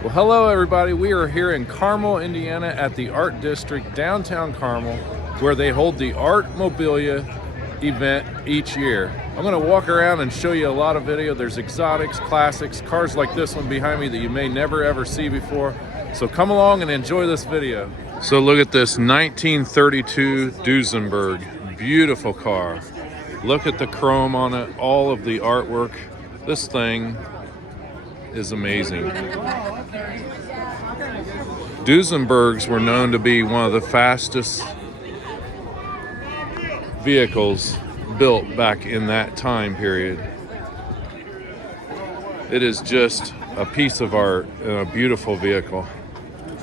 Well, hello everybody. We are here in Carmel, Indiana at the Art District, downtown Carmel, where they hold the Artomobilia event each year. I'm going to walk around and show you a lot of video. There's exotics, classics, cars like this one behind me that you may never ever see before. So come along and enjoy this video. So look at this 1932 Duesenberg. Beautiful car. Look at the chrome on it, all of the artwork. This thing is amazing. Duesenbergs were known to be one of the fastest vehicles built back in that time period. It is just a piece of art and a beautiful vehicle.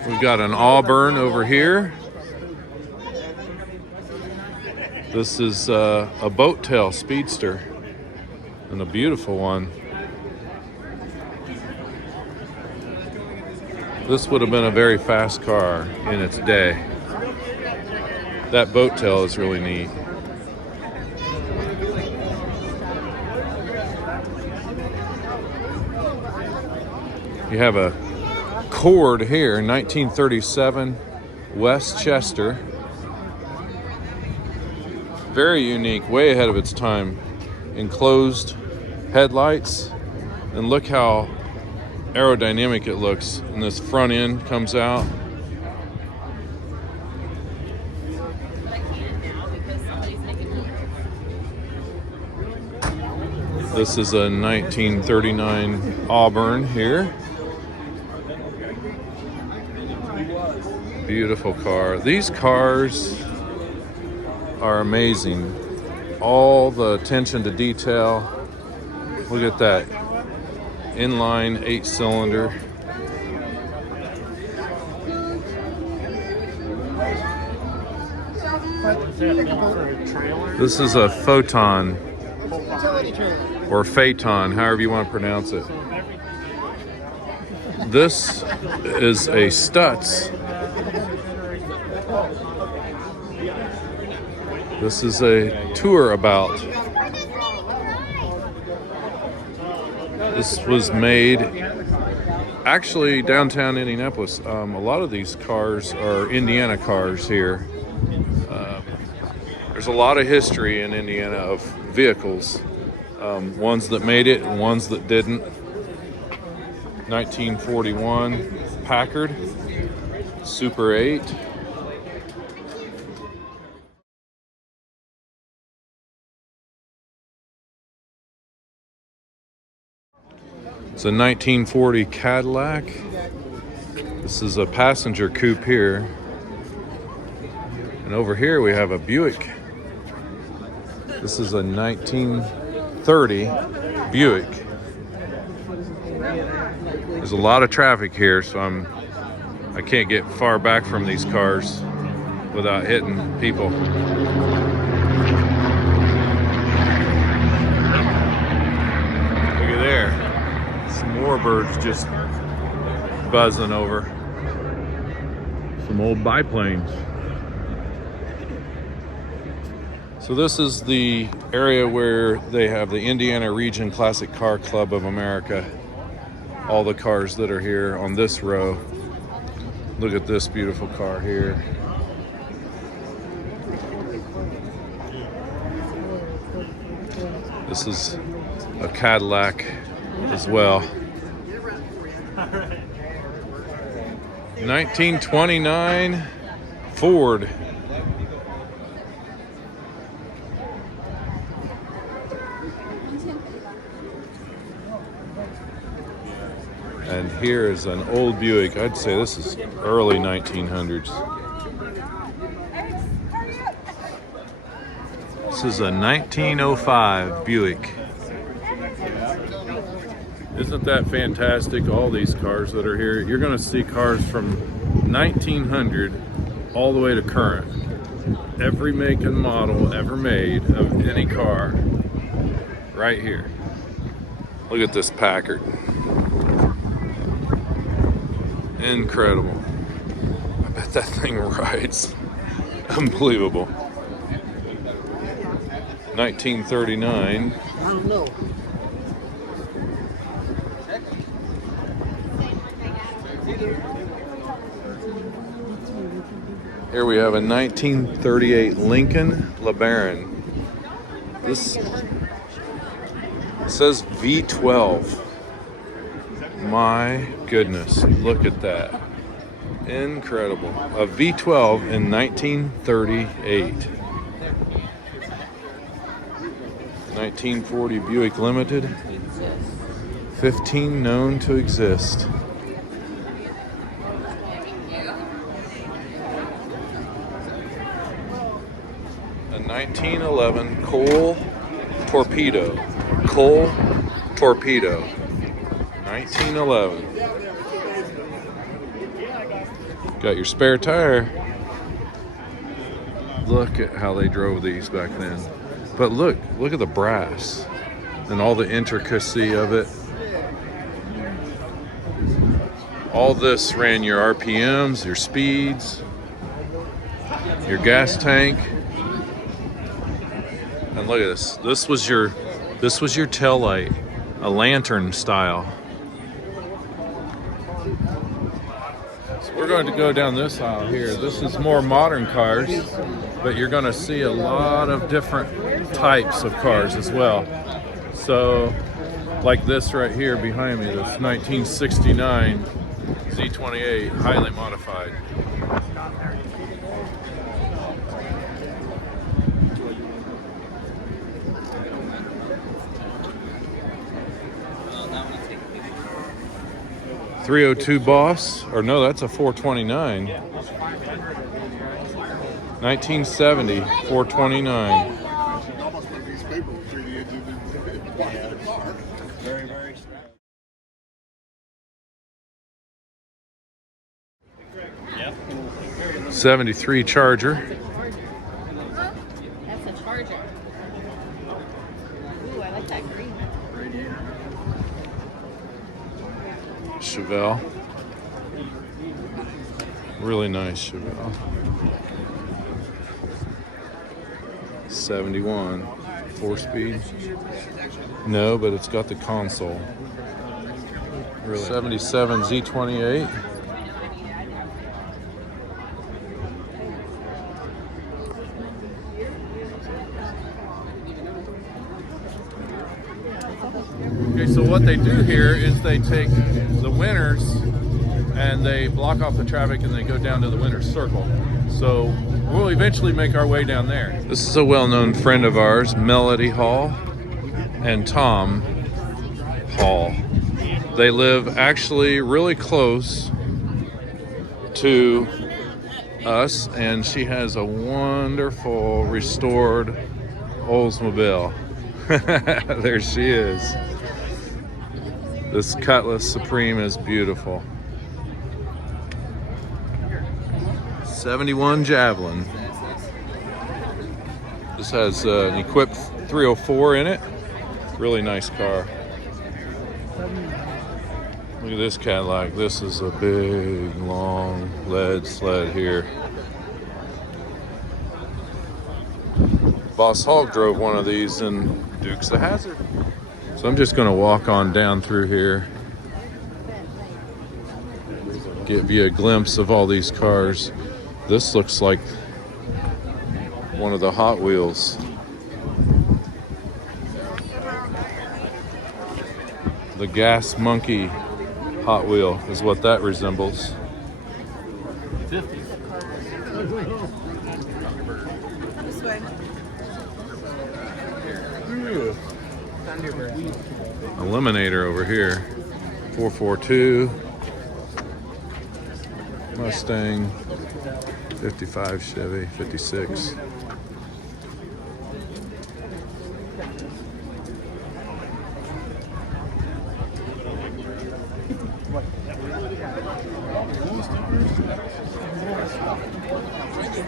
We've got an Auburn over here. This is a boat tail speedster and a beautiful one. This would have been a very fast car in its day. That boat tail is really neat. You have a Cord here, 1937 Westchester. Very unique, way ahead of its time. Enclosed headlights, and look how aerodynamic it looks, and this front end comes out. This is a 1939 Auburn here. Beautiful car. These cars are amazing. All the attention to detail. Look at that. Inline 8-cylinder. This is a Photon or Phaeton, however you want to pronounce it. This is a Stutz. This is a tour about. This was made actually downtown Indianapolis. A lot of these cars are Indiana cars here. There's a lot of history in Indiana of vehicles. Ones that made it and ones that didn't. 1941 Packard Super 8. It's a 1940 Cadillac. This is a passenger coupe here. And over here we have a Buick. This is a 1930 Buick. There's a lot of traffic here, so I can't get far back from these cars without hitting people. Look at there. Some warbirds just buzzing over. Some old biplanes. So this is the area where they have the Indiana Region Classic Car Club of America. All the cars that are here on this row. Look at this beautiful car here. This is a Cadillac as well. 1929 Ford. And here is an old Buick. I'd say this is early 1900s. This is a 1905 Buick. Isn't that fantastic? All these cars that are here. You're going to see cars from 1900 all the way to current. Every make and model ever made of any car right here. Look at this Packard. Incredible. I bet that thing rides. Unbelievable. 1939. I don't know. Here we have a 1938 Lincoln LeBaron. This says V12. My goodness, look at that. Incredible. A V12 in 1938. 1940 Buick Limited. 15 known to exist. A 1911 Cole Torpedo. Cole Torpedo. 1911. Got your spare tire. Look at how they drove these back then. But look at the brass and all the intricacy of it. All this ran your RPMs, your speeds, your gas tank. And look at this. This was your tail light, a lantern style. So we're going to go down this aisle here. This is more modern cars, but you're going to see a lot of different types of cars as well. So, like this right here behind me, this 1969 Z28, highly modified. .302 Boss, or no, that's a 429. 1970, 429. '73 Charger. That's a Charger. Ooh, I like that green. Chevelle. Really nice Chevelle. 71. 4-speed. No, but it's got the console. Really. 77 Z28. Okay, so what they do here is they take the winners and they block off the traffic and they go down to the winner's circle. So we'll eventually make our way down there. This is a well-known friend of ours, Melody Hall and Tom Hall. They live actually really close to us, and she has a wonderful restored Oldsmobile. There she is. This Cutlass Supreme is beautiful. 71 Javelin. This has an equipped 304 in it. Really nice car. Look at this Cadillac. This is a big, long lead sled here. Boss Hogg drove one of these in Dukes of Hazzard. So I'm just going to walk on down through here, give you a glimpse of all these cars. This looks like one of the Hot Wheels. The Gas Monkey Hot Wheel is what that resembles. 50. This way. Eliminator over here. 442 Mustang, 55 Chevy, 56.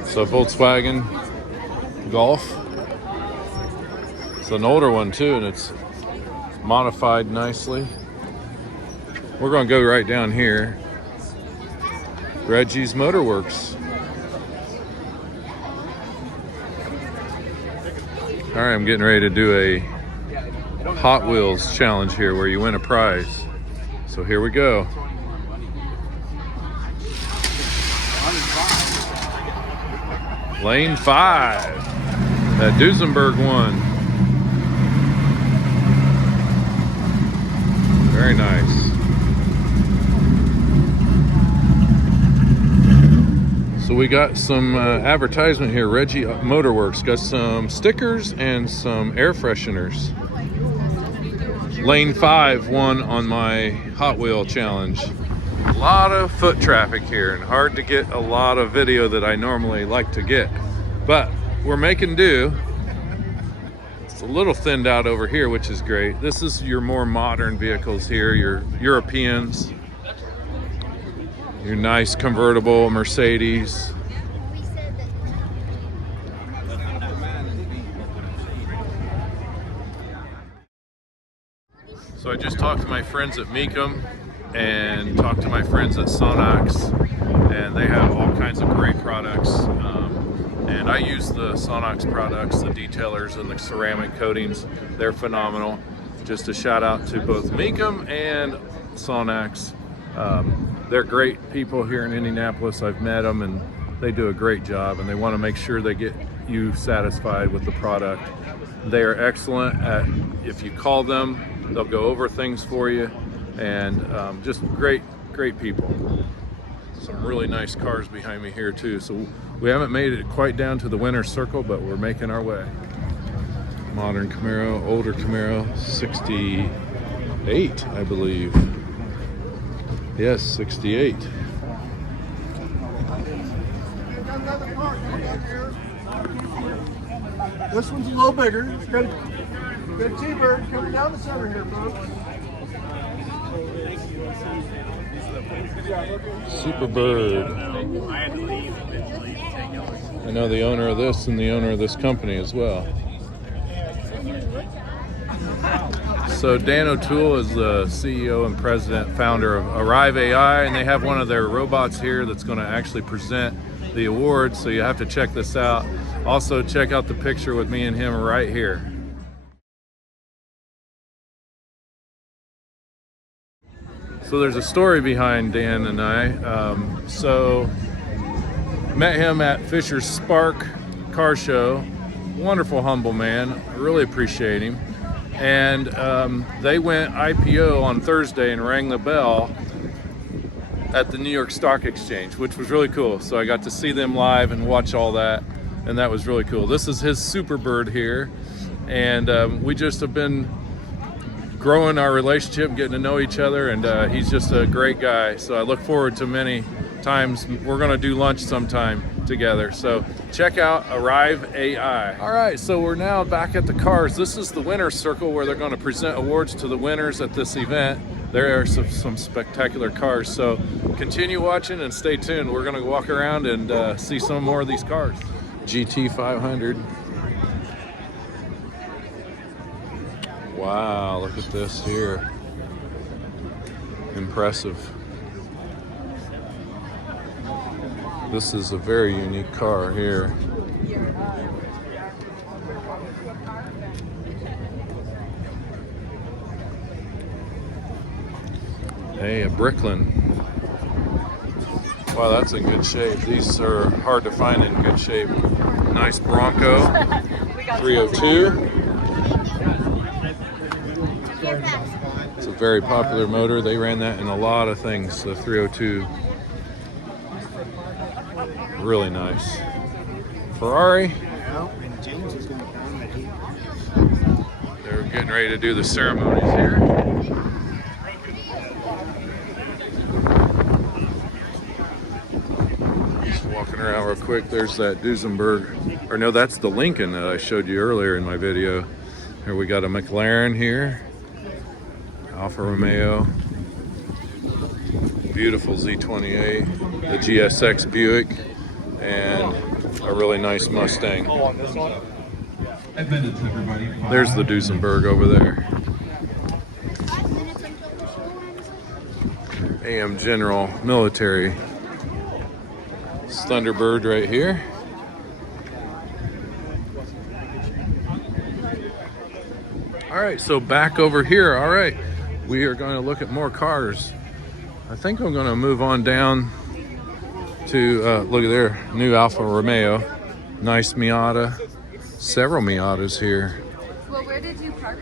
So Volkswagen Golf. It's an older one too, and it's modified nicely. We're going to go right down here. Reggie's Motorworks. All right, I'm getting ready to do a Hot Wheels challenge here where you win a prize. So here we go. Lane 5. That Duesenberg one. Very nice. So we got some advertisement here. Reggie Motorworks got some stickers and some air fresheners. Lane 5 won on my Hot Wheel challenge. A lot of foot traffic here and hard to get a lot of video that I normally like to get. But we're making do. It's a little thinned out over here, which is great. This is your more modern vehicles here, your Europeans, your nice convertible Mercedes. So I just talked to my friends at Mecum and talked to my friends at Sonax, and they have all kinds of great products. And I use the Sonax products, the detailers and the ceramic coatings. They're phenomenal. Just a shout out to both Mecum and Sonax. They're great people here in Indianapolis. I've met them and they do a great job, and they want to make sure they get you satisfied with the product. They are excellent at, if you call them, they'll go over things for you, and just great people. Some really nice cars behind me here too. So we haven't made it quite down to the winner's circle, but we're making our way. Modern Camaro, older Camaro, 68, I believe. Yes, 68. This one's a little bigger. It's got a T-bird coming down the center here, folks. Superbird. I know the owner of this and the owner of this company as well. So Dan O'Toole is the CEO and president, founder of Arrive AI, and they have one of their robots here that's going to actually present the awards, so you have to check this out. Also check out the picture with me and him right here. So there's a story behind Dan and I. So met him at Fisher's Spark car show. Wonderful, humble man. I really appreciate him. And they went IPO on Thursday and rang the bell at the New York Stock Exchange, which was really cool. So I got to see them live and watch all that, and that was really cool. This is his Superbird here, and we just have been growing our relationship, getting to know each other, and he's just a great guy. So I look forward to many times. We're gonna do lunch sometime together. So check out Arrive AI. All right, so we're now back at the cars. This is the winner's circle where they're gonna present awards to the winners at this event. There are some spectacular cars. So continue watching and stay tuned. We're gonna walk around and see some more of these cars. GT 500. Wow, look at this here. Impressive. This is a very unique car here. Hey, a Bricklin. Wow, that's in good shape. These are hard to find in good shape. Nice Bronco 302. It's a very popular motor. They ran that in a lot of things, the 302. Really nice. Ferrari. They're getting ready to do the ceremonies here. Just walking around real quick. There's that Duesenberg. Or no, that's the Lincoln that I showed you earlier in my video. Here we got a McLaren here. Alfa Romeo. Beautiful Z28. The GSX Buick. And a really nice Mustang. There's the Duesenberg over there. AM General Military. Thunderbird right here. All right, so back over here. All right, we are going to look at more cars. I think I'm going to move on down to look at their new Alfa Romeo. Nice Miata. Several Miatas here. Well, where did you park?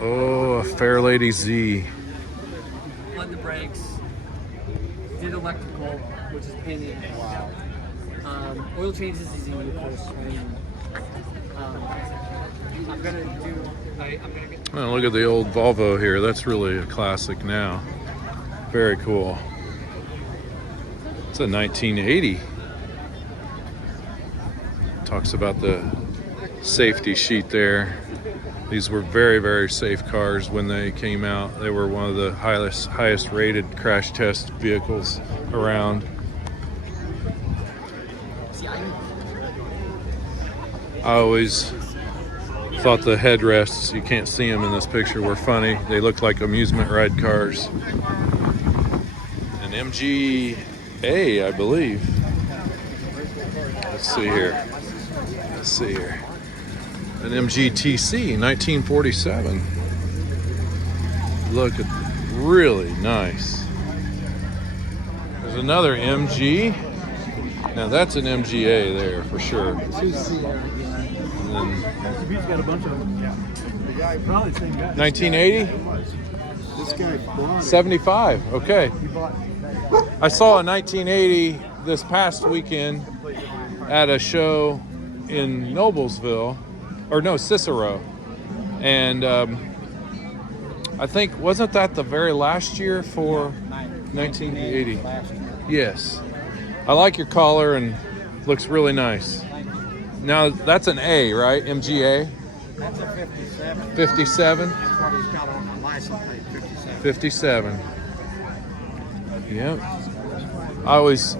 Oh, a Fairlady Z. Plug the brakes. Did electrical, which is a pain in the ass. Oil changes is easy, of course. I'm gonna get. Oh, look at the old Volvo here. That's really a classic now. Very cool. It's a 1980. Talks about the safety sheet there. These were very, very safe cars when they came out. They were one of the highest rated crash test vehicles around. I always thought the headrests, you can't see them in this picture, were funny. They looked like amusement ride cars. An MGA, I believe. Let's see here. Let's see here. An MGTC, 1947. Look at, really nice. There's another MG. Now that's an MGA there for sure. And then, He's got a bunch of them. Yeah. The guy, probably the same guy. 1980? This guy bought it. 75, okay. He bought I saw a 1980 this past weekend at a show in Noblesville, or no, Cicero. And I think, wasn't that the very last year for 1980? Yes. I like your collar and looks really nice. Now that's an A, right? MGA? That's a 57. 57? That's what he's got on the license plate, 57. 57. Yep. I always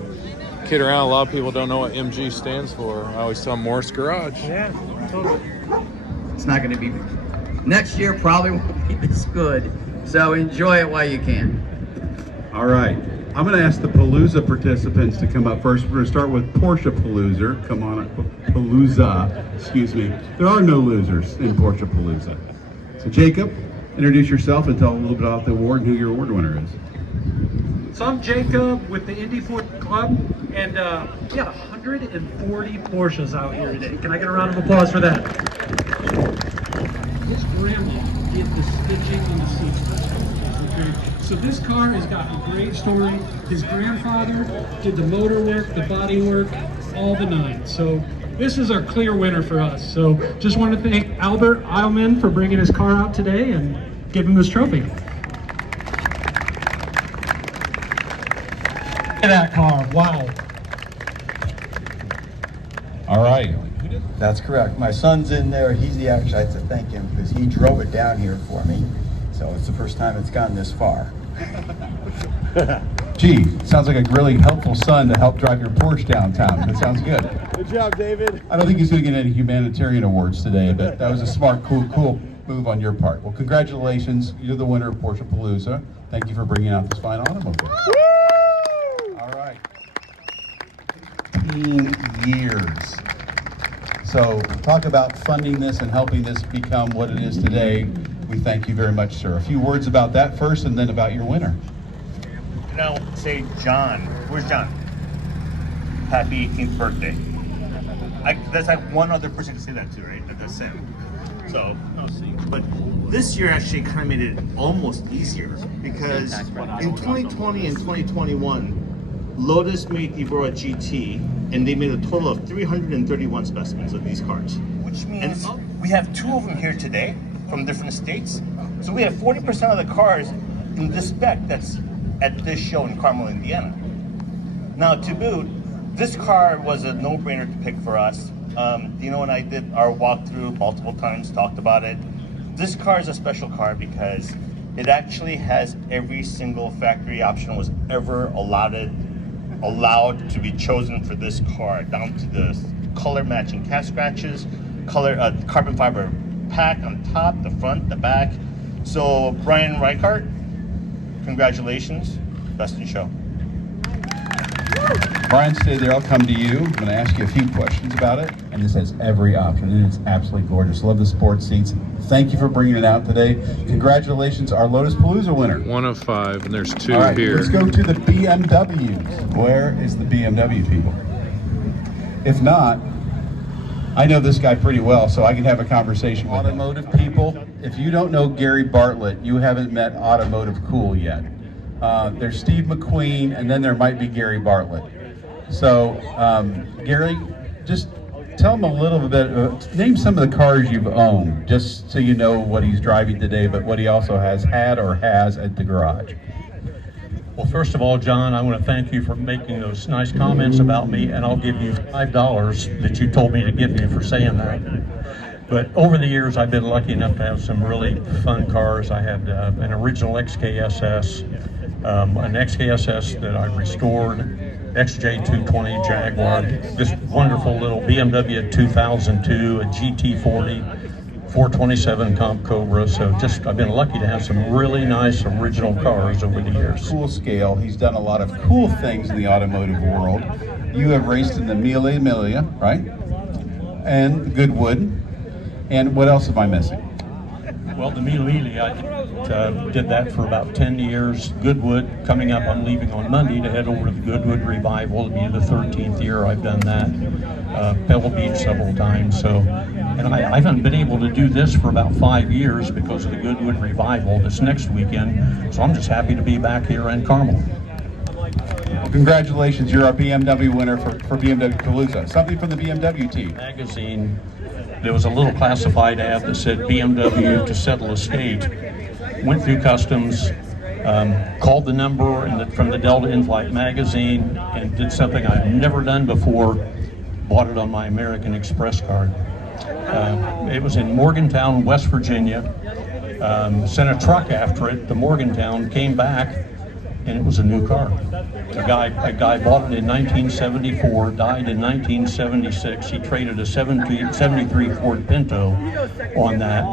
kid around. A lot of people don't know what MG stands for. I always tell them Morris Garage. Yeah, totally. It's not going to be, next year probably won't be this good. So enjoy it while you can. All right. I'm going to ask the Palooza participants to come up first. We're going to start with Porsche Palooza. Come on, Palooza. Excuse me. There are no losers in Porsche Palooza. So Jacob, introduce yourself and tell a little bit about the award and who your award winner is. So I'm Jacob with the Indy Ford Club, and we got 140 Porsches out here today. Can I get a round of applause for that? His grandma did the stitching on the seats. Okay? So this car has got a great story. His grandfather did the motor work, the body work, all the nine. So this is our clear winner for us. So just want to thank Albert Eilman for bringing his car out today and give him this trophy. Look at that car, wow. All right. That's correct. My son's in there. He's the actually, I have to thank him because he drove it down here for me. So it's the first time it's gotten this far. Gee, sounds like a really helpful son to help drive your Porsche downtown. That sounds good. Good job, David. I don't think he's going to get any humanitarian awards today, but that was a smart, cool move on your part. Well, congratulations. You're the winner of Porsche Palooza. Thank you for bringing out this fine automobile. All right. 15 years. So talk about funding this and helping this become what it is today. We thank you very much, sir. A few words about that first and then about your winner. Now say John. Where's John? Happy 18th birthday. That's like one other person to say that to, right? That's Sam. So, I'll see. But this year actually kind of made it almost easier because in 2020 and 2021, Lotus made the Evora GT and they made a total of 331 specimens of these cars. Which means we have two of them here today from different states. So we have 40% of the cars in this spec that's at this show in Carmel, Indiana. Now to boot, this car was a no-brainer to pick for us. Dino and I did our walkthrough multiple times, talked about it. This car is a special car because it actually has every single factory option was ever allowed to be chosen for this car, down to the color matching cat scratches, carbon fiber pack on top, the front, the back. So Brian Reichart, congratulations, best in show. Brian, stay there. I'll come to you. I'm going to ask you a few questions about it. And this has every option, and it's absolutely gorgeous. Love the sports seats. Thank you for bringing it out today. Congratulations, our Lotus Palooza winner. 1 of 5, and there's 2 All right, here. let's go to the BMW. Where is the BMW, people? If not, I know this guy pretty well, so I can have a conversation with automotive people. If you don't know Gary Bartlett, you haven't met automotive cool yet. There's Steve McQueen, and then there might be Gary Bartlett. So, Gary, just tell him a little bit, name some of the cars you've owned, just so you know what he's driving today, but what he also has had or has at the garage. Well, first of all, John, I want to thank you for making those nice comments about me, and I'll give you $5 that you told me to give you for saying that. But over the years, I've been lucky enough to have some really fun cars. I had an original XKSS, an XKSS that I restored, XJ220 Jaguar, this wonderful little BMW 2002, a GT40, 427 Comp Cobra. So just, I've been lucky to have some really nice original cars over the years. Cool scale. He's done a lot of cool things in the automotive world. You have raced in the Mille Miglia, right? And Goodwood. And what else am I missing? Well, the Mille Miglia, I did that for about 10 years. Goodwood, coming up, I'm leaving on Monday to head over to the Goodwood Revival. It'll be the 13th year I've done that. Pebble Beach several times. So, and I haven't been able to do this for about 5 years because of the Goodwood Revival this next weekend. So I'm just happy to be back here in Carmel. Well, congratulations, you're our BMW winner for BMW Palooza. Something from the BMW team. Magazine, there was a little classified ad that said BMW to settle a state. Went through customs, called the number from the Delta In-Flight magazine, and did something I've never done before, bought it on my American Express card. It was in Morgantown, West Virginia. Sent a truck after it to Morgantown, came back, and it was a new car. A guy bought it in 1974, died in 1976. He traded a 73 Ford Pinto on that,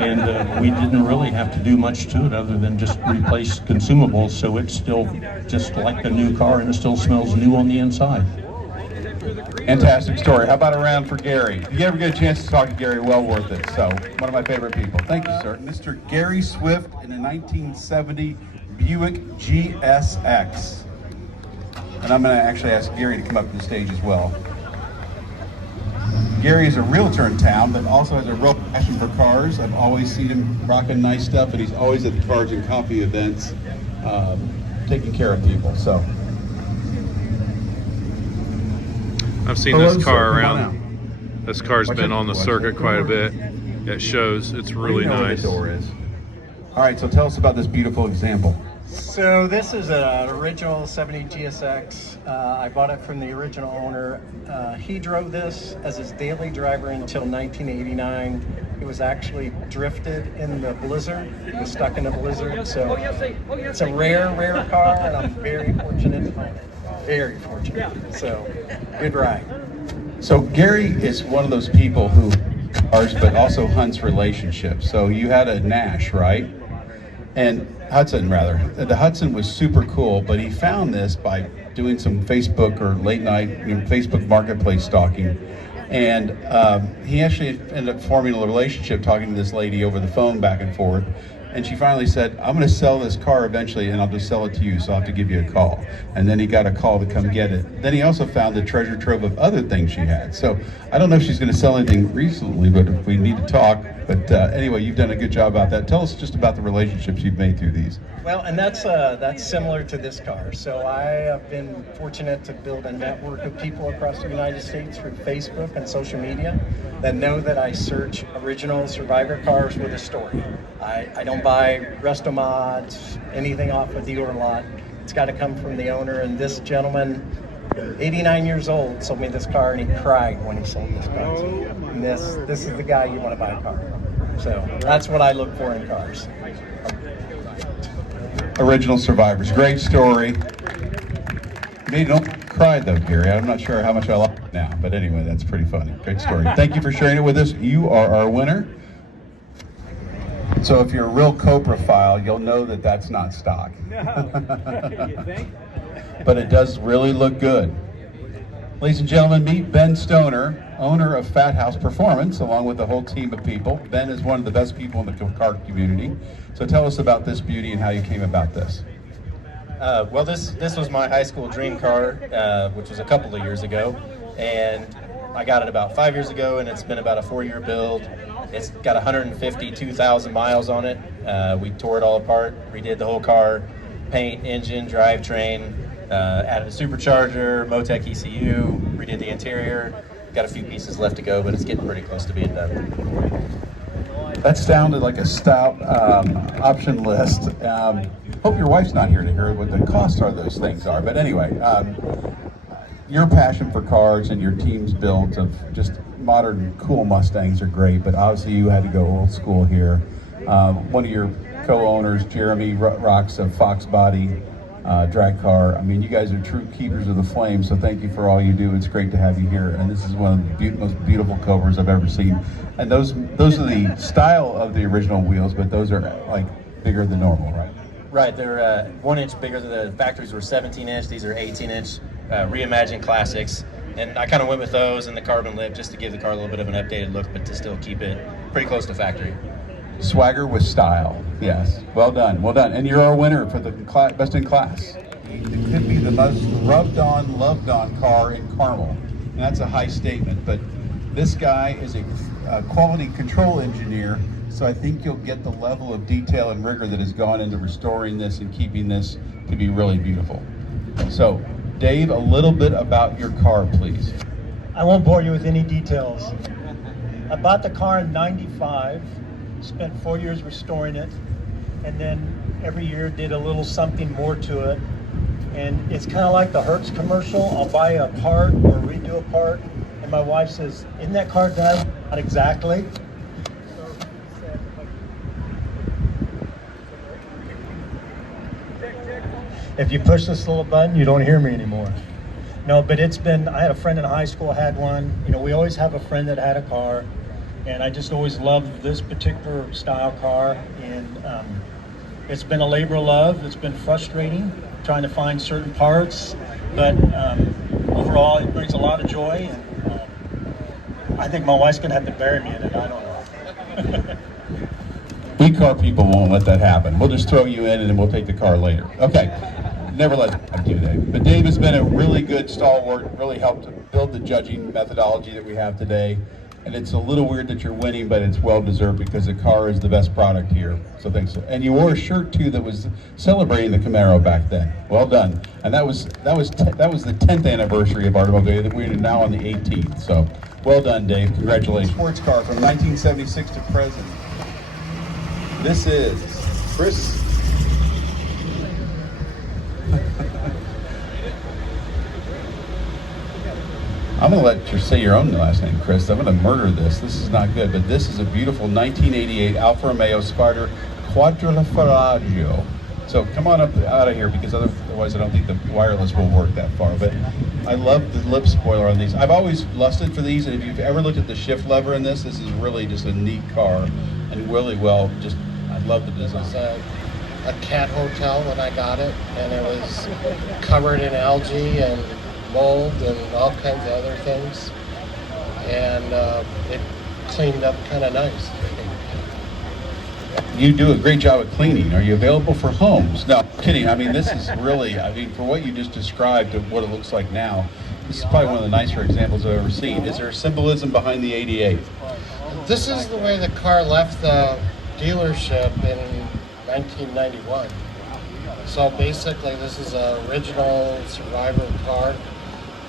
and we didn't really have to do much to it other than just replace consumables, so it's still just like a new car, and it still smells new on the inside. Fantastic story. How about a round for Gary? If you ever get a chance to talk to Gary, well worth it. So, one of my favorite people. Thank you, sir. Mr. Gary Swift in a 1970 Buick GSX. And I'm going to actually ask Gary to come up to the stage as well. Gary is a realtor in town, but also has a real passion for cars. I've always seen him rocking nice stuff, and he's always at the Cars and Coffee events, taking care of people. So, I've seen this car around. This car's been on the circuit quite a bit. It shows. It's really nice. The door is. All right, so tell us about this beautiful example. So this is an original 70 GSX. I bought it from the original owner. He drove this as his daily driver until 1989. He was actually drifted in the blizzard. He was stuck in the blizzard. So it's a rare car, and I'm very fortunate to own it. Very fortunate. So good ride. So Gary is one of those people who cars, but also hunts relationships. So you had a Nash, right? And Hudson, rather. The Hudson was super cool, but he found this by doing some Facebook or late night Facebook marketplace stalking. And he actually ended up forming a relationship, talking to this lady over the phone back and forth. And she finally said, I'm going to sell this car eventually, and I'll just sell it to you, so I'll have to give you a call. And then he got a call to come get it. Then he also found a treasure trove of other things she had. So I don't know if she's going to sell anything recently, but if we need to talk. But anyway, you've done a good job about that. Tell us just about the relationships you've made through these. Well, and that's similar to this car. So I have been fortunate to build a network of people across the United States through Facebook and social media that know that I search original survivor cars with a story. I don't buy resto mods, anything off a dealer lot. It's got to come from the owner. And this gentleman, 89 years old, sold me this car, and he cried when he sold this car. And this is the guy you want to buy a car from. So that's what I look for in cars. Original survivors, great story. Maybe don't cry though, Gary. I'm not sure how much I like it now, but anyway, that's pretty funny. Great story. Thank you for sharing it with us. You are our winner. So if you're a real Cobra file, you'll know that that's not stock. But it does really look good. Ladies and gentlemen, meet Ben Stoner, owner of Fat House Performance, along with a whole team of people. Ben is one of the best people in the car community. So tell us about this beauty and how you came about this. Well, this was my high school dream car, which was a couple of years ago. and I got it about 5 years ago, and it's been about a 4-year build. It's got 152,000 miles on it. We tore it all apart, redid the whole car, paint, engine, drivetrain, added a supercharger, Motec ECU, redid the interior. Got a few pieces left to go, but it's getting pretty close to being done. That sounded like a stout option list. Hope your wife's not here to hear what the costs of those things are. But anyway, your passion for cars and your team's builds of just modern, cool Mustangs are great. But obviously, you had to go old school here. One of your co-owners, Jeremy, rocks a Fox Body drag car. I mean, you guys are true keepers of the flame, so thank you for all you do. It's great to have you here, and this is one of the most beautiful Cobras I've ever seen. And those are the style of the original wheels, but those are like bigger than normal, right? Right, they're 1 inch bigger than the factories were 17 inch. These are 18 inch reimagined classics, and I kind of went with those and the carbon lip just to give the car a little bit of an updated look, but to still keep it pretty close to factory. Swagger with style, yes. Well done, well done. And you're our winner for the best in class. It could be the most rubbed on, loved on car in Carmel. And that's a high statement, but this guy is a quality control engineer, so I think you'll get the level of detail and rigor that has gone into restoring this and keeping this to be really beautiful. So, Dave, a little bit about your car, please. I won't bore you with any details. I bought the car in '95. Spent 4 years restoring it, and then every year did a little something more to it. And it's kind of like the Hertz commercial. I'll buy a part or redo a part, and my wife says, "Isn't that car done?" Not exactly. If you push this little button, you don't hear me anymore. No, but it's been, I had a friend in high school had one. You know, we always have a friend that had a car. And I just always loved this particular style car, and it's been a labor of love. It's been frustrating trying to find certain parts, but overall it brings a lot of joy, and I think my wife's gonna have to bury me in it, I don't know. We car people won't let that happen. We'll just throw you in and then we'll take the car later. Okay, never let it do that. But Dave has been a really good stalwart, really helped to build the judging methodology that we have today. And it's a little weird that you're winning, but it's well deserved because the car is the best product here. So thanks. And you wore a shirt too that was celebrating the Camaro back then. Well done. And that was the 10th anniversary of Artomobilia. That we're now on the 18th. So well done, Dave. Congratulations. Sports car from 1976 to present. This is Chris. I'm going to let you say your own last name, Chris. I'm going to murder this. This is not good, but this is a beautiful 1988 Alfa Romeo Spider Quadrifoglio. So come on up out of here, because otherwise I don't think the wireless will work that far. But I love the lip spoiler on these. I've always lusted for these, and if you've ever looked at the shift lever in this is really just a neat car, and really well, just, I love the design. It was a cat hotel when I got it, and it was covered in algae and mold and all kinds of other things, and it cleaned up kind of nice. You do a great job at cleaning. Are you available for homes? No, kidding. I mean, this is really, I mean, for what you just described of what it looks like now, this is probably one of the nicer examples I've ever seen. Is there symbolism behind the 88? This is the way the car left the dealership in 1991. So basically, this is an original survivor car.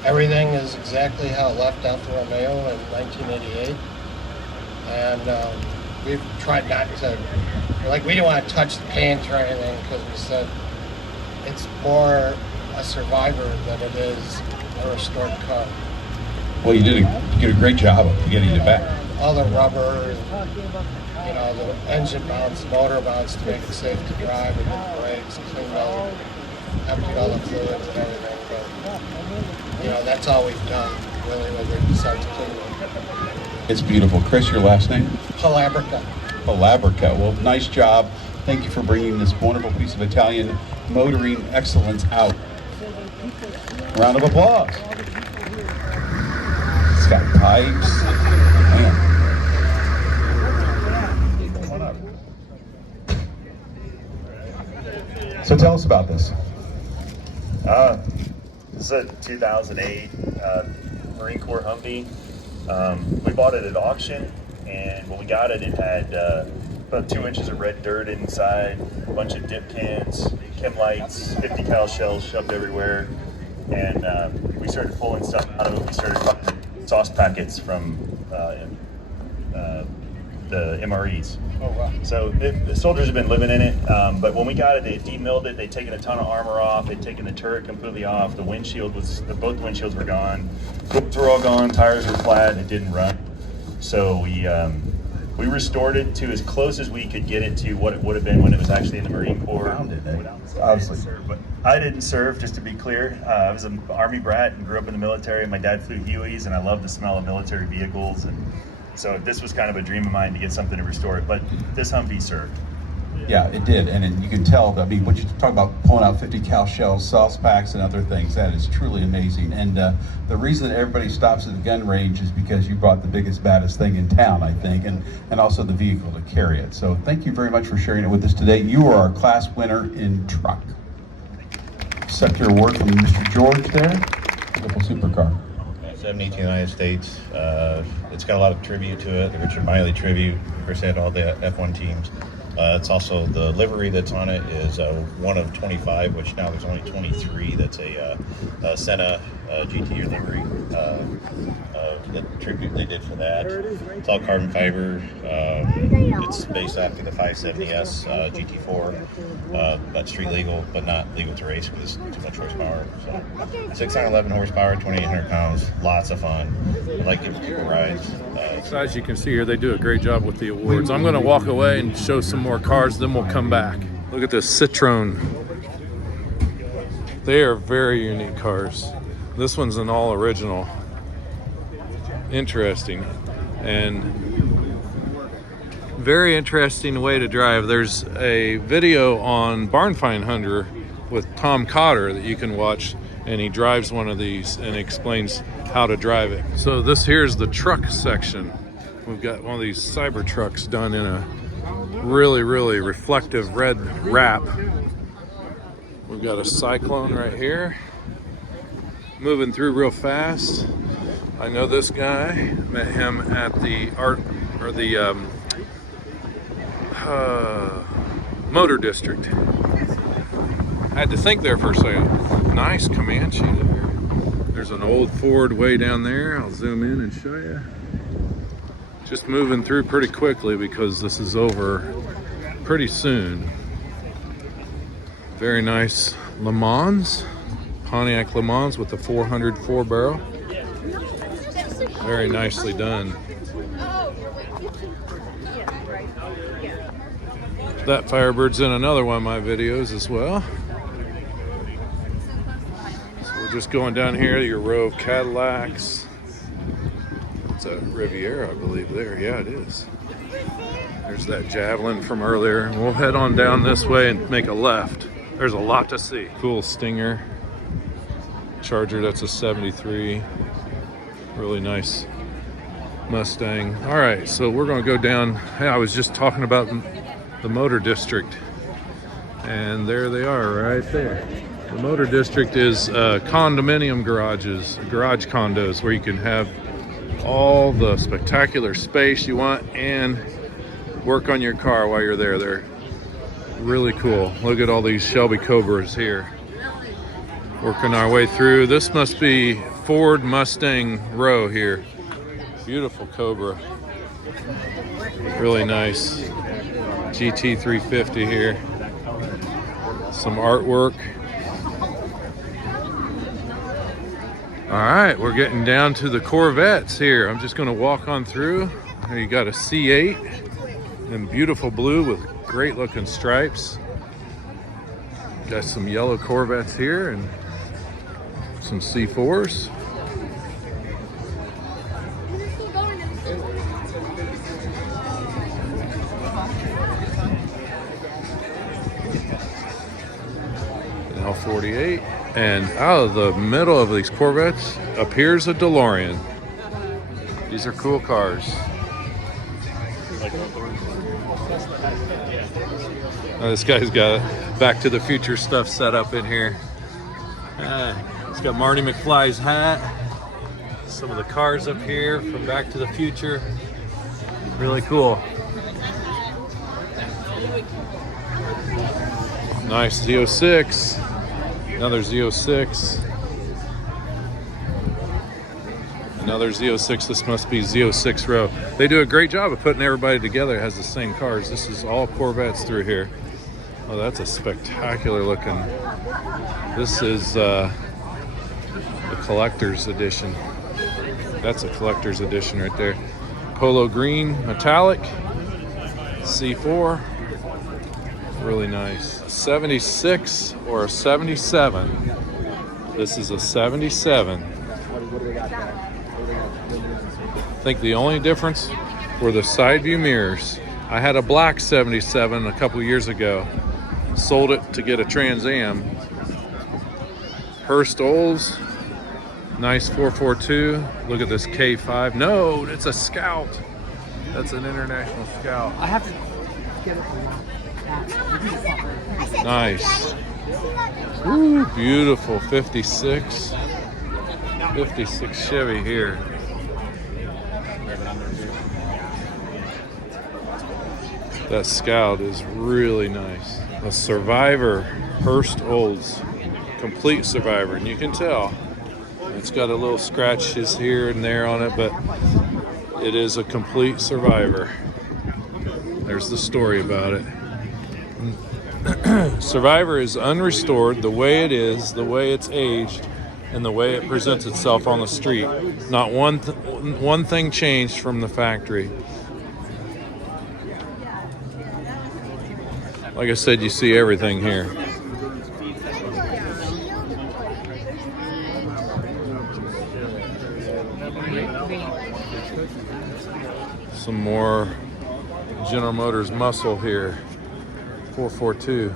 Everything is exactly how it left Alfa Romeo in 1988. And we've tried not to, like, we didn't want to touch the paint or anything, because we said it's more a survivor than it is a restored car. Well, you did a great job of getting it back. All the rubber, you know, the engine mounts, motor mounts to make it safe to drive, and the brakes, cleaned all, emptied all the fluids and everything. But, you know, that's all we've done, really, with it, besides cleaning. It's beautiful. Chris, your last name? Palabrica. Palabrica. Well, nice job. Thank you for bringing this wonderful piece of Italian motoring excellence out. Round of applause. It's got pipes. Man. So tell us about this. This is a 2008 Marine Corps Humvee. We bought it at auction, and when we got it, it had about 2 inches of red dirt inside, a bunch of dip cans, chem lights, 50 cal shells shoved everywhere, and we started pulling stuff out of it. We started buying sauce packets from the MREs. Oh, wow. So the soldiers have been living in it, but when we got it, they demilled it. They'd taken a ton of armor off. They'd taken the turret completely off. The windshield was, both windshields were gone. Books were all gone. Tires were flat. It didn't run. So we restored it to as close as we could get it to what it would have been when it was actually in the Marine Corps. Obviously. But I didn't serve, just to be clear. I was an Army brat and grew up in the military. My dad flew Hueys, and I love the smell of military vehicles. And so this was kind of a dream of mine to get something to restore it. But this Humvee served. Yeah, it did, and you can tell. I mean, when you talk about pulling out 50 cal shells, sauce packs, and other things, that is truly amazing. And the reason that everybody stops at the gun range is because you brought the biggest, baddest thing in town, I think, and also the vehicle to carry it. So thank you very much for sharing it with us today. You are our class winner in truck. Accept your award from Mr. George there. Beautiful supercar. 17th United States. It's got a lot of tribute to it. The Richard Miley tribute. Of course, they had all the F1 teams. It's also, the livery that's on it is one of 25, which now there's only 23. That's a Senna GT livery. The tribute they did for that. It's all carbon fiber. It's based after the 570S GT4. That's street legal, but not legal to race because it's too much horsepower. So 611 horsepower, 2,800 pounds. Lots of fun. I like giving people rides. So as you can see here, they do a great job with the awards. I'm going to walk away and show some more cars, then we'll come back. Look at this Citroen. They are very unique cars. This one's an all original. Interesting. And very interesting way to drive. There's a video on Barn Find Hunter with Tom Cotter that you can watch, and he drives one of these and explains how to drive it. So this here's the truck section. We've got one of these cyber trucks done in a really, really reflective red wrap. We've got a Cyclone right here, moving through real fast. I know this guy, met him at the Motor District. I had to think there for a second. Nice Comanche there. There's an old Ford way down there. I'll zoom in and show you. Just moving through pretty quickly because this is over pretty soon. Very nice Le Mans, Pontiac Le Mans with the 404 barrel. Very nicely done. That Firebird's in another one of my videos as well. So we're just going down here, your row of Cadillacs. It's a Riviera, I believe there. Yeah, it is. There's that Javelin from earlier. We'll head on down this way and make a left. There's a lot to see. Cool Stinger. Charger, that's a 73. Really nice Mustang. All right, so we're gonna go down. Hey, I was just talking about the Motor District, and there they are right there. The Motor District is condominium garages, garage condos, where you can have all the spectacular space you want and work on your car while you're there. They're really cool. Look at all these Shelby Cobras here. Working our way through. This must be Ford Mustang Row here. Beautiful Cobra. Really nice. GT350 here. Some artwork. All right, we're getting down to the Corvettes here. I'm just gonna walk on through. Here you got a C8 in beautiful blue with great looking stripes. Got some yellow Corvettes here and some C4s. An L48. And out of the middle of these Corvettes appears a DeLorean. These are cool cars. This guy's got Back to the Future stuff set up in here. He's got Marty McFly's hat, Some of the cars up here from Back to the Future. Really cool. Nice Z06. Another Z06. Another Z06. This must be Z06 row. They do a great job of putting everybody together. It has the same cars. This is all Corvettes through here. Oh, that's a spectacular looking. This is the collector's edition. That's a collector's edition right there. Polo green metallic C4. Really nice. 76 or a 77. This is a 77. I think the only difference were the side view mirrors. I had a black 77 a couple years ago. Sold it to get a Trans Am. Hurst Olds. Nice 442. Look at this K5. No, it's a Scout. That's an International Scout. I have to get it. Nice. Ooh, beautiful 56. 56 Chevy here. That Scout is really nice. A Survivor Hurst Olds. Complete Survivor, and you can tell. It's got a little scratches here and there on it, but it is a complete Survivor. There's the story about it. Survivor is unrestored the way it is, the way it's aged, and the way it presents itself on the street. Not one thing changed from the factory. Like I said, you see everything here. Some more General Motors muscle here. 442.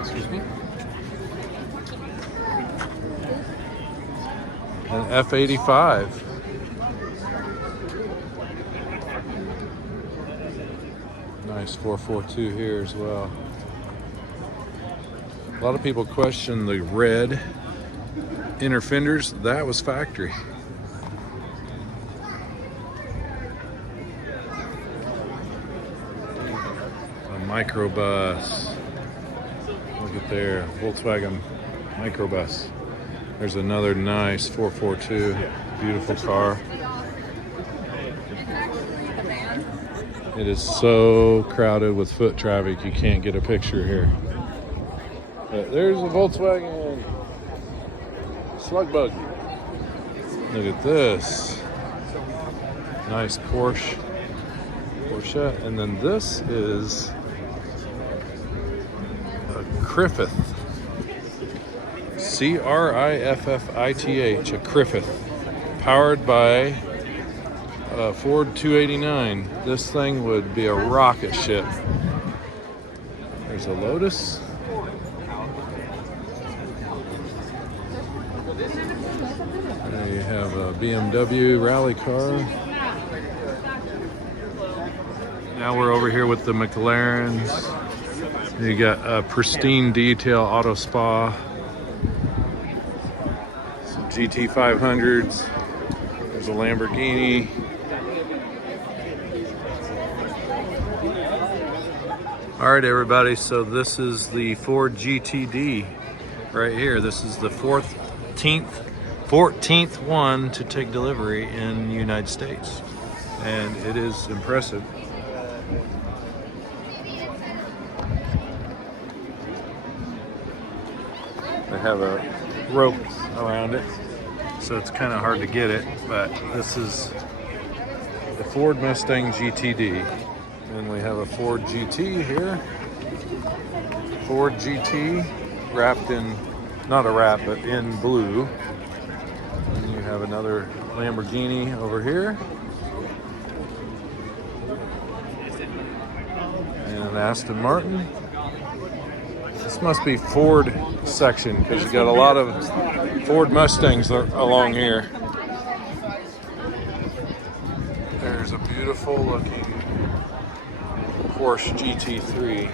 Excuse me. An F85. Nice 442 here as well. A lot of people question the red inner fenders. That was factory. A microbus. Look at there, Volkswagen microbus. There's another nice 442. Beautiful car. It is so crowded with foot traffic, you can't get a picture here. But there's a Volkswagen Slug Bug. Look at this. Nice Porsche. And then this is a Criffith. Criffith. A Criffith. Powered by Ford 289. This thing would be a rocket ship. There's a Lotus. There you have a BMW rally car. Now we're over here with the McLarens. You got a pristine detail auto spa. Some GT500s. There's a Lamborghini. All right, everybody, so this is the Ford GTD right here. This is the 14th one to take delivery in the United States, and it is impressive. They have a rope around it, so it's kind of hard to get it, but this is the Ford Mustang GTD. And we have a Ford GT here. Ford GT wrapped in, not a wrap, but in blue. And you have another Lamborghini over here. And an Aston Martin. This must be Ford section because you got a lot of Ford Mustangs along here. There's a beautiful looking Porsche GT3.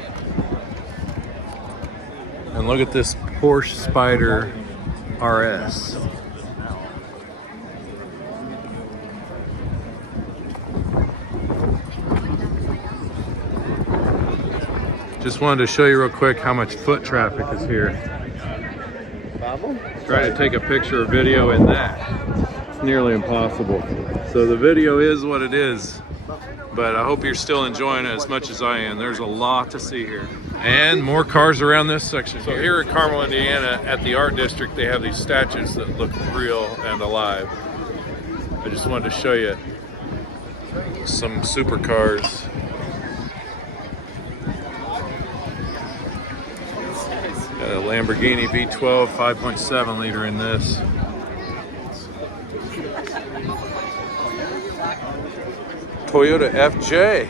And look at this Porsche Spyder RS. Just wanted to show you real quick how much foot traffic is here. Try to take a picture or video in that. It's nearly impossible. So the video is what it is, but I hope you're still enjoying it as much as I am. There's a lot to see here. And more cars around this section. So here at Carmel, Indiana, at the Art District, they have these statues that look real and alive. I just wanted to show you some supercars. Got a Lamborghini V12 5.7 liter in this. Toyota FJ.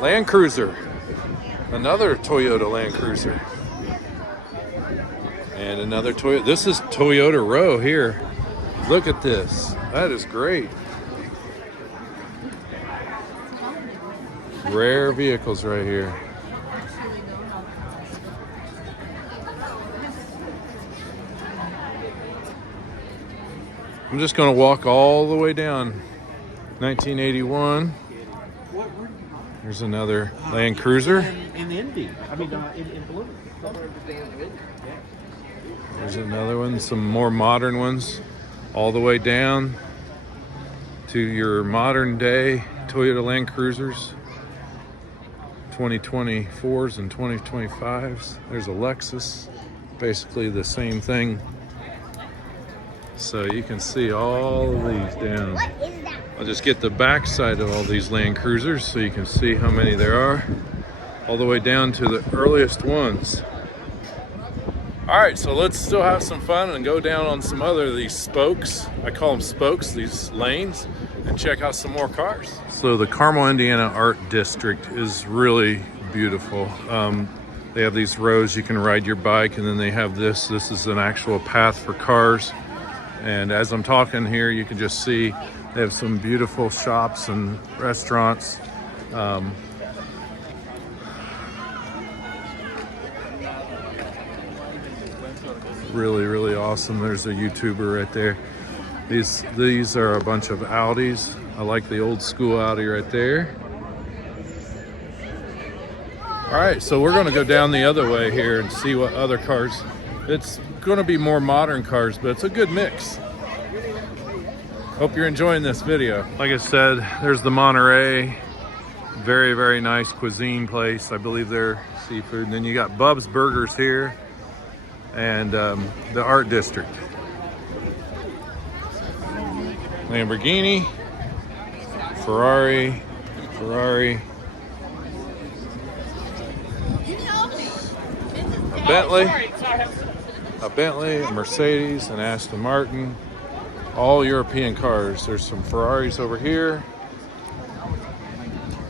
Land Cruiser. Another Toyota Land Cruiser. And another Toyota. This is Toyota Row here. Look at this. That is great. Rare vehicles right here. I'm just going to walk all the way down. 1981. There's another Land Cruiser. In Indy. I mean, in blue. There's another one. Some more modern ones. All the way down to your modern day Toyota Land Cruisers. 2024s and 2025s. There's a Lexus. Basically the same thing. So you can see all of these down. I'll just get the back side of all these Land Cruisers so you can see how many there are. All the way down to the earliest ones. All right, so let's still have some fun and go down on some other of these spokes. I call them spokes, these lanes, and check out some more cars. So the Carmel, Indiana Art District is really beautiful. They have these rows you can ride your bike, and then they have this. This is an actual path for cars. And as I'm talking here, you can just see they have some beautiful shops and restaurants. Really, really awesome. There's a YouTuber right there. These are a bunch of Audis. I like the old school Audi right there. All right, so we're gonna go down the other way here and see what other cars. It's gonna be more modern cars, but it's a good mix. Hope you're enjoying this video. Like I said, there's the Monterey. Very, very nice cuisine place. I believe they're seafood. And then you got Bub's Burgers here and the Art District. Lamborghini, Ferrari, a Bentley, a Mercedes, an Aston Martin, all European cars. There's some Ferraris over here,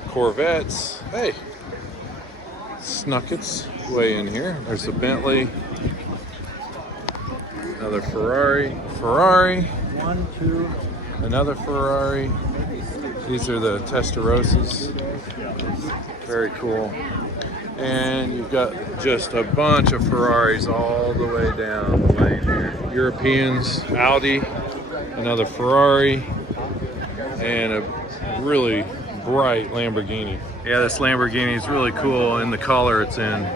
Corvettes. Hey, snuck its way in here. There's a Bentley, another Ferrari, One, two. another Ferrari. These are the Testarossas. Very cool. And you've got just a bunch of Ferraris all the way down the lane here. Europeans, Audi, another Ferrari, and a really bright Lamborghini. Yeah, this Lamborghini is really cool in the color it's in.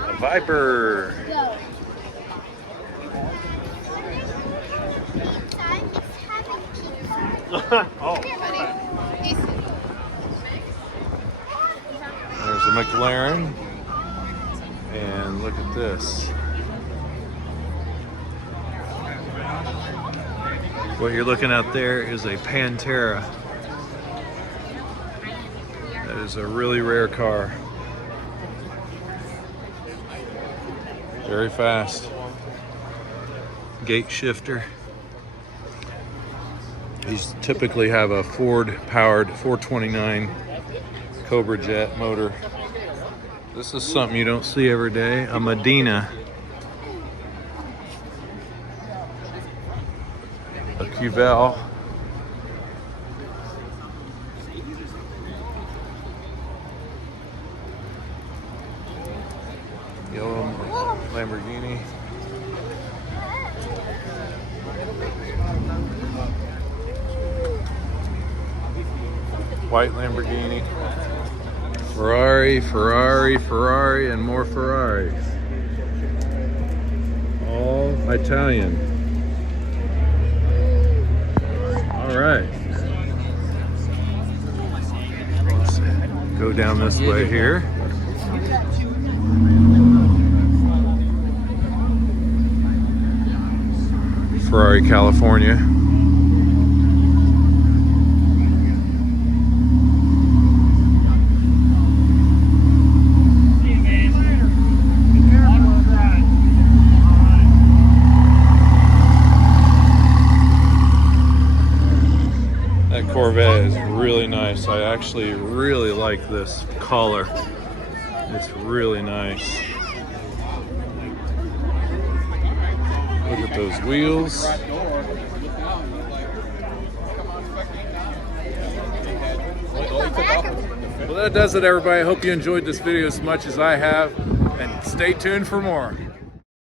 A Viper. There's a McLaren, and look at this. What you're looking at there is a Pantera. That is a really rare car. Very fast. Gate shifter. These typically have a Ford-powered 429 Cobra Jet motor. This is something you don't see every day, a Medina. A Cuvelle. White Lamborghini. Ferrari, Ferrari, Ferrari, and more Ferraris. All Italian. All right. Let's go down this way here. Ferrari, California. That Corvette is really nice. I actually really like this color. It's really nice. Look at those wheels. Well, that does it, everybody. I hope you enjoyed this video as much as I have, and stay tuned for more.